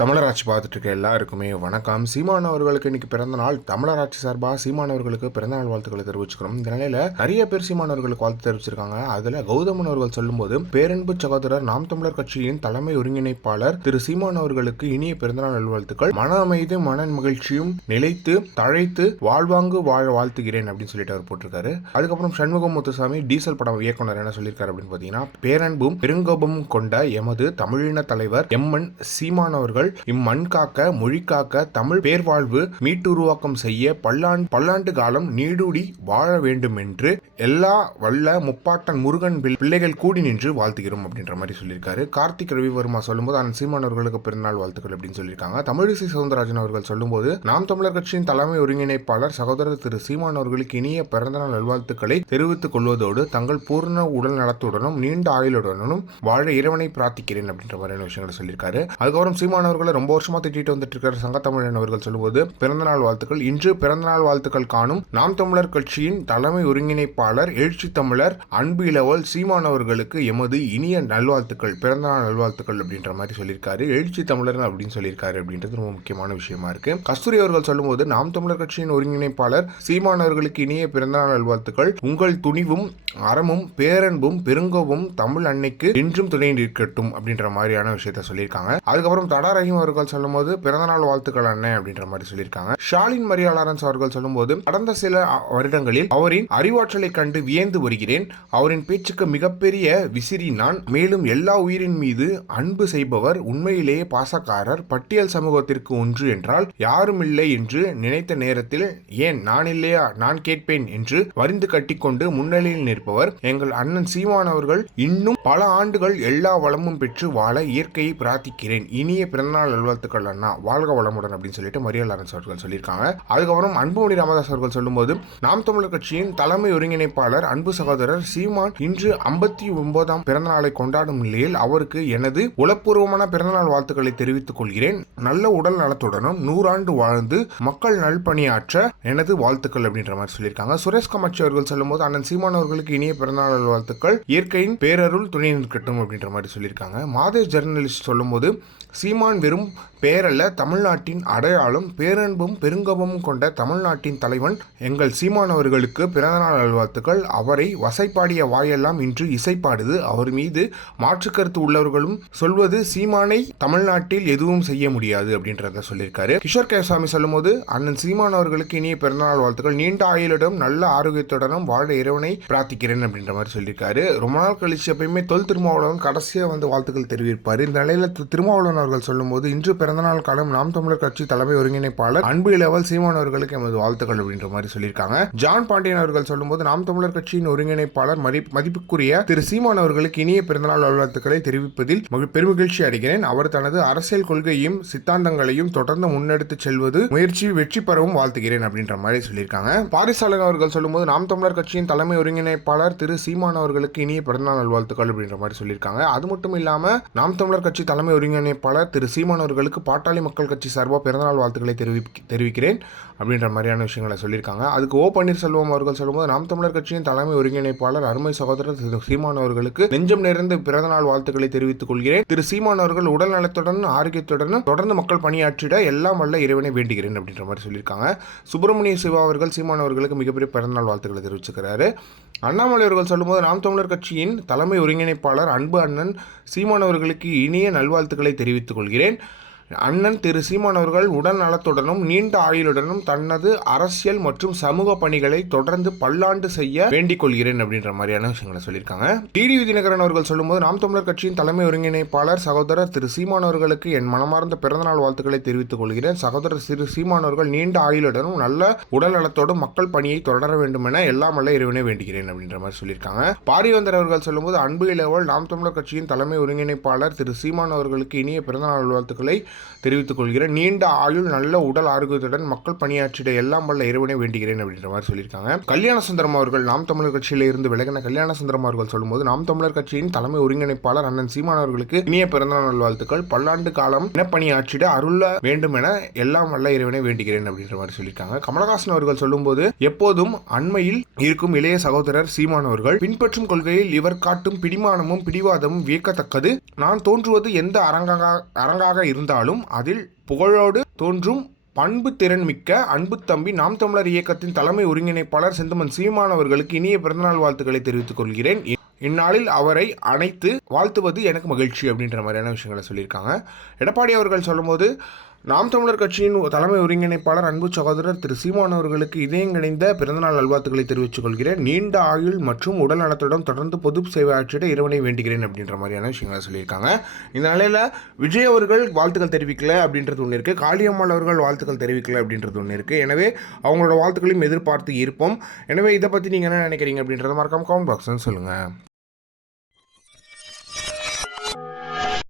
தமிழராட்சி பார்த்துட்டு இருக்க எல்லாருக்குமே வணக்கம். சீமான் அவர்களுக்கு இன்னைக்கு பிறந்த நாள். தமிழராட்சி சார்பாக சீமான் அவர்களுக்கு பிறந்தநாள் வாழ்த்துக்களை தெரிவிச்சுக்கிறோம். இந்த நிலையில நிறைய பேர் சீமான் அவர்களுக்கு வாழ்த்து தெரிவிச்சிருக்காங்க. அதுல கௌதமன் அவர்கள் சொல்லும்போது, பேரன்பு சகோதரர் நாம் தமிழர் கட்சியின் தலைமை ஒருங்கிணைப்பாளர் திரு சீமான் அவர்களுக்கு இனிய பிறந்தநாள் நல்வாழ்த்துக்கள். மன அமைதியும் மன மகிழ்ச்சியும் நிலைத்து தழைத்து வாழ்வாங்கு வாழ வாழ்த்துகிறேன் அப்படின்னு சொல்லிட்டு அவர் போட்டிருக்காரு. அதுக்கப்புறம் சண்முகம் முத்துசாமி டீசல் படம் இயக்குனர் என்ன சொல்லியிருக்காரு அப்படின்னு பாத்தீங்கன்னா, பேரன்பும் பெருங்கோபமும் கொண்ட எமது தமிழின தலைவர் எம்என் சீமான் அவர்கள் இம்மண் காக்க மொழி காக்க தமிழ் பேர்வாழ்வு மீட்டுருவாக்கம் செய்ய பல்லாண்டு காலம் நீடூடி வாழ வேண்டும் என்று எல்லா வல்ல முப்பாட்டன் முருகன் பிள்ளைகள் கூடி நின்று வாழ்த்துகிறோம் அப்படின்ற மாதிரி சொல்லியிருக்காரு. கார்த்திக் ரவிவர்மா சொல்லும்போது அண்ணன் சீமான் அவர்களுக்கு பிறந்தநாள் வாழ்த்துக்கள் அப்படின்னு சொல்லியிருக்காங்க. தமிழிசை சவுந்தரராஜன் அவர்கள் சொல்லும்போது, நாம் தமிழர் கட்சியின் தலைமை ஒருங்கிணைப்பாளர் சகோதரர் திரு சீமான் அவர்களுக்கு இனிய பிறந்தநாள் நல்வாழ்த்துக்களை தெரிவித்துக் கொள்வதோடு தங்கள் பூர்ண உடல் நலத்துடனும் நீண்ட ஆயுளுடனும் வாழ இறைவனை பிரார்த்திக்கிறேன் அப்படின்ற மாதிரியான விஷயங்களை சொல்லியிருக்காரு. அதுக்கப்புறம் சீமான் அவர்களை ரொம்ப வருஷமா திட்டிட்டு வந்துட்டு இருக்கிற சங்கத்தமிழன் அவர்கள் சொல்லும்போது, பிறந்தநாள் வாழ்த்துக்கள். இன்று பிறந்தநாள் வாழ்த்துக்கள் காணும் நாம் தமிழர் கட்சியின் தலைமை ஒருங்கிணைப்பாளர் எழுச்சி தமிழர் அன்பு இளவல் சீமான் அவர்களுக்கு எமது இனிய நல்வாழ்த்துக்கள், பிறந்தநாள் நல்வாழ்த்துக்கள் அப்படின்ற மாதிரி சொல்லியிருக்காரு. எழுச்சி தமிழர் அப்படின்னு சொல்லியிருக்காரு அப்படின்றது ரொம்ப முக்கியமான விஷயமா இருக்கு. கஸ்தூரி அவர்கள் சொல்லும்போது, நாம் தமிழர் கட்சியின் ஒருங்கிணைப்பாளர் சீமான் அவர்களுக்கு இனிய பிறந்தநாள் நல்வாழ்த்துக்கள். உங்கள் துணிவும் அறமும் பேரன்பும் பெருங்கோவும் தமிழ் அன்னைக்கு என்றும் துணை நிற்கட்டும் அப்படின்ற மாதிரியான விஷயத்த சொல்லியிருக்காங்க. அதுக்கப்புறம் தடா ரஹீம் அவர்கள் சொல்லும்போது, பிறந்தநாள் வாழ்த்துக்கள் அண்ணன் அப்படின்ற மாதிரி சொல்லியிருக்காங்க. ஷாலின் மரியாளரன்ஸ் அவர்கள் சொல்லும்போது, கடந்த சில வருடங்களில் அவரின் அறிவாற்றலை கண்டு வியந்து வருகிறேன். அவரின் பேச்சுக்கு மிகப்பெரிய விசிறி நான். மேலும் எல்லா உயிரின் மீது அன்பு செய்பவர், உண்மையிலேயே பாசக்காரர். பட்டியல் சமூகத்திற்கு ஒன்று என்றால் யாரும் இல்லை என்று நினைத்த நேரத்தில் ஏன் நான் இல்லையா நான் கேட்பேன் என்று வரிந்து கட்டிக்கொண்டு முன்னிலையில் நிற்பவர் எங்கள் அண்ணன் சீமான் அவர்கள். இன்னும் பல ஆண்டுகள் எல்லா வளமும் பெற்று வாழ இயற்கையை பிரார்த்திக்கிறேன். இனிய பிறந்தநாள் நல்வாழ்த்துக்கள் அண்ணா, வாழ்க வளமுடன் அப்படின்னு சொல்லிட்டு மரியாள் லாரன்ஸ் அவர்கள் சொல்லியிருக்காங்க. அதுக்கப்புறம் அன்புமணி ராமதாஸ் அவர்கள் சொல்லும்போது, நாம் தமிழர் கட்சியின் தலைமை ஒருங்கிணைப்பாளர் அன்பு சகோதரர் சீமான் இன்று 59ஆம் பிறந்த நாளை கொண்டாடும் நிலையில் அவருக்கு எனது உளப்பூர்வமான பிறந்தநாள் வாழ்த்துக்களை தெரிவித்துக் கொள்கிறேன். நல்ல உடல் நலத்துடனும் 100 ஆண்டு வாழ்ந்து மக்கள் நல்பணியாற்ற எனது வாழ்த்துக்கள் அப்படின்ற மாதிரி சொல்லியிருக்காங்க. சுரேஷ் கமாட்சி அவர்கள் சொல்லும்போது, அண்ணன் சீமான் அவர்களுக்கு இனிய பிறந்தநாள் வாழ்த்துக்கள், இயற்கையின் பேரருள் துணை நிற்கட்டும் அப்படின்ற மாதிரி சொல்லியிருக்காங்க. மாதேஷ் ஜெர்னலிஸ்ட் சொல்லும்போது, சீமான் வெறும் பேரல்ல, தமிழ்நாட்டின் அடையாளம், பேரன்பும் பெருங்கோபமும் கொண்ட தமிழ்நாட்டின் தலைவன் எங்கள் சீமான் அவர்களுக்கு பிறந்தநாள் நல்வாழ்த்துக்கள். அவரை வசைப்பாடிய வாயெல்லாம் இன்று இசைப்பாடுது. அவர் மீது மாற்று கருத்து உள்ளவர்களும் சொல்வது சீமானை தமிழ்நாட்டில் எதுவும் செய்ய முடியாது அப்படின்றத சொல்லியிருக்காரு. கிஷோர் கேசாமி சொல்லும்போது, அண்ணன் சீமான் அவர்களுக்கு இனிய பிறந்தநாள் வாழ்த்துக்கள், நீண்ட ஆயுளுடன் நல்ல ஆரோக்கியத்துடனும் வாழ இறைவனை பிரார்த்திக்கிறேன் அப்படின்ற மாதிரி சொல்லியிருக்காரு. ரொம்ப நாள் கழிச்சு எப்பயுமே தொல் திருமாவளவன் கடைசியாக வந்து வாழ்த்துக்கள் தெரிவிப்பார். இந்த நிலையில திருமாவளவன் அவர்கள் சொல்லும்போது, இன்று பிறந்தநாள் காலம் நாம் தமிழர் கட்சி தலைமை ஒருங்கிணைப்பாளர் அன்பு இளவல் சீமான் அவர்களுக்கு எமது வாழ்த்துக்கள் அப்படின்ற மாதிரி சொல்லியிருக்காங்க. ஜான் பாண்டியன் அவர்கள் சொல்லும்போது, நாம் தமிழர் கட்சியின் ஒருங்கிணைப்பாளர் மதிப்புக்குரிய திரு சீமான் அவர்களுக்கு இனிய பிறந்தநாள் வாழ்த்துக்களை தெரிவிப்பதில் பெருமகிழ்ச்சி அடைகிறேன். அவர் தனது அரசியல் கொள்கையும் சித்தாந்தங்களையும் தொடர்ந்து முன்னெடுத்து செல்வது முயற்சி வெற்றி பெறவும் வாழ்த்துகிறேன் அப்படின்ற மாதிரி சொல்லியிருக்காங்க. பாரிசாலன் அவர்கள் சொல்லும்போது, நாம் தமிழர் கட்சியின் தலைமை ஒருங்கிணைப்பாளர் திரு சீமான் அவர்களுக்கு இனிய பிறந்தநாள் நல்வாழ்த்துக்கள் அப்படின்ற மாதிரி சொல்லியிருக்காங்க. அது மட்டும் இல்லாம நாம் தமிழர் கட்சி தலைமை ஒருங்கிணைப்பாளர் திரு சீமான் அவர்களுக்கு பாட்டாளி மக்கள் கட்சி சார்பாக பிறந்தநாள் வாழ்த்துக்களை தெரிவிக்கிறேன் அப்படின்ற மாதிரியான விஷயங்களை சொல்லியிருக்காங்க. அதுக்கு ஓ பன்னீர்செல்வம் அவர்கள் சொல்லும்போது, நாம் தமிழர் கட்சியின் தலைமை ஒருங்கிணைப்பாளர் அருமை சகோதரர் திரு சீமான் அவர்களுக்கு நெஞ்சம் நிறைந்த பிறந்தநாள் வாழ்த்துக்களை தெரிவித்துக் கொள்கிறேன். திரு சீமான் அவர்கள் உடல் நலத்துடன் ஆரோக்கியத்துடன் தொடர்ந்து மக்கள் பணியாற்றிட எல்லாம் வல்ல இறைவனை வேண்டுகிறேன் அப்படின்ற மாதிரி சொல்லியிருக்காங்க. சுப்பிரமணிய சிவா அவர்கள் சீமான் அவர்களுக்கு மிகப்பெரிய பிறந்தநாள் வாழ்த்துக்களை தெரிவிச்சுக்கிறாரு. அண்ணாமலை அவர்கள் சொல்லும்போது, நாம் தமிழர் கட்சியின் தலைமை ஒருங்கிணைப்பாளர் அன்பு அண்ணன் சீமான் அவர்களுக்கு இனிய நல்வாழ்த்துக்களை தெரிவித்துக் கொள்கிறேன். அண்ணன் திரு சீமான் அவர்கள் உடல் நலத்துடனும் நீண்ட ஆயுளுடனும் தனது அரசியல் மற்றும் சமூக பணிகளை தொடர்ந்து பல்லாண்டு செய்ய வேண்டிக் கொள்கிறேன் அப்படின்ற மாதிரியான விஷயங்களை சொல்லியிருக்காங்க. டிடிவி தினகரன் அவர்கள் சொல்லும்போது, நாம் தமிழர் கட்சியின் தலைமை ஒருங்கிணைப்பாளர் சகோதரர் திரு சீமான் அவர்களுக்கு என் மனமார்ந்த பிறந்தநாள் வாழ்த்துக்களை தெரிவித்துக் கொள்கிறேன். சகோதரர் திரு சீமான் அவர்கள் நீண்ட ஆயுளுடனும் நல்ல உடல் நலத்தோடும் மக்கள் பணியை தொடர வேண்டும் என எல்லாம் வல்ல இறைவனை வேண்டுகிறேன் அப்படின்ற மாதிரி சொல்லியிருக்காங்க. பாரிவேந்தர் அவர்கள் சொல்லும்போது, அன்பு இளவல் நாம் தமிழர் கட்சியின் தலைமை ஒருங்கிணைப்பாளர் திரு சீமான் அவர்களுக்கு இனிய பிறந்தநாள் வாழ்த்துக்களை தெரிவித்துக் கொள்கிறேன். நீண்ட ஆயுள் நல்ல உடல் ஆரோக்கியத்துடன் மக்கள் பணியாற்றிட எல்லாம் வல்ல இறைவனை வேண்டுகிறேன் அப்படின்ற மாதிரி சொல்லியிருக்காங்க. கல்யாண சுந்தரம் அவர்கள் நாம் தமிழர் கட்சியில இருந்து விலகின கல்யாண சுந்தரம் அவர்கள் சொல்லும்போது, நாம் தமிழர் கட்சியின் தலைமை ஒருங்கிணைப்பாளர் அண்ணன் சீமான் அவர்களுக்கு இனிய பிறந்தநாள் நல்வாழ்த்துக்கள், பல்லாண்டு காலம் இனப்பணியாற்றிட அருள வேண்டும் என எல்லாம் வல்ல இறைவனை வேண்டுகிறேன் அப்படின்ற மாதிரி சொல்லியிருக்காங்க. கமலஹாசன் அவர்கள் சொல்லும்போது, எப்போதும் அண்மையில் இருக்கும் இளைய சகோதரர் சீமான் அவர்கள் பின்பற்றும் கொள்கையில் இவர் காட்டும் பிடிமானமும் பிடிவாதமும் வியக்கத்தக்கது. நான் தோன்றுவது எந்த அரங்காக இருந்தாலும் இருந்தாலும் அதில் புகழோடு தோன்றும் பண்பு திறன் மிக்க அன்பு தம்பி நாம் தமிழர் இயக்கத்தின் தலைமை ஒருங்கிணைப்பாளர் செந்தமன் சீமான் அவர்களுக்கு இனிய பிறந்தநாள் வாழ்த்துக்களை தெரிவித்துக் கொள்கிறேன். இந்நாளில் அவரை அணைத்து வாழ்த்துவது எனக்கு மகிழ்ச்சி அப்படின்ற மாதிரியான விஷயங்களை சொல்லியிருக்காங்க. எடப்பாடி அவர்கள் சொல்லும்போது, நாம் தமிழர் கட்சியின் தலைமை ஒருங்கிணைப்பாளர் அன்பு சகோதரர் திரு சீமான் அவர்களுக்கு இதயங்கணிந்த பிறந்தநாள் நல்வாழ்த்துக்களை தெரிவித்துக் கொள்கிறேன். நீண்ட ஆயுள் மற்றும் உடல் நலத்துடன் தொடர்ந்து பொது சேவை ஆற்றிட இறைவனை வேண்டுகிறேன் அப்படின்ற மாதிரியான விஷயங்களை சொல்லியிருக்காங்க. இந்த நிலையில் விஜய் அவர்கள் வாழ்த்துக்கள் தெரிவிக்கல அப்படின்றது ஒன்று இருக்குது, காளியம்மாள் அவர்கள் வாழ்த்துக்கள் தெரிவிக்கல அப்படின்றது ஒன்று இருக்குது. எனவே அவங்களோட வாழ்த்துக்களையும் எதிர்பார்த்து இருப்போம். எனவே இதை பற்றி நீங்கள் என்ன நினைக்கிறீங்க அப்படின்றத மறக்காம கமெண்ட் பாக்ஸ்ன்னு சொல்லுங்கள்.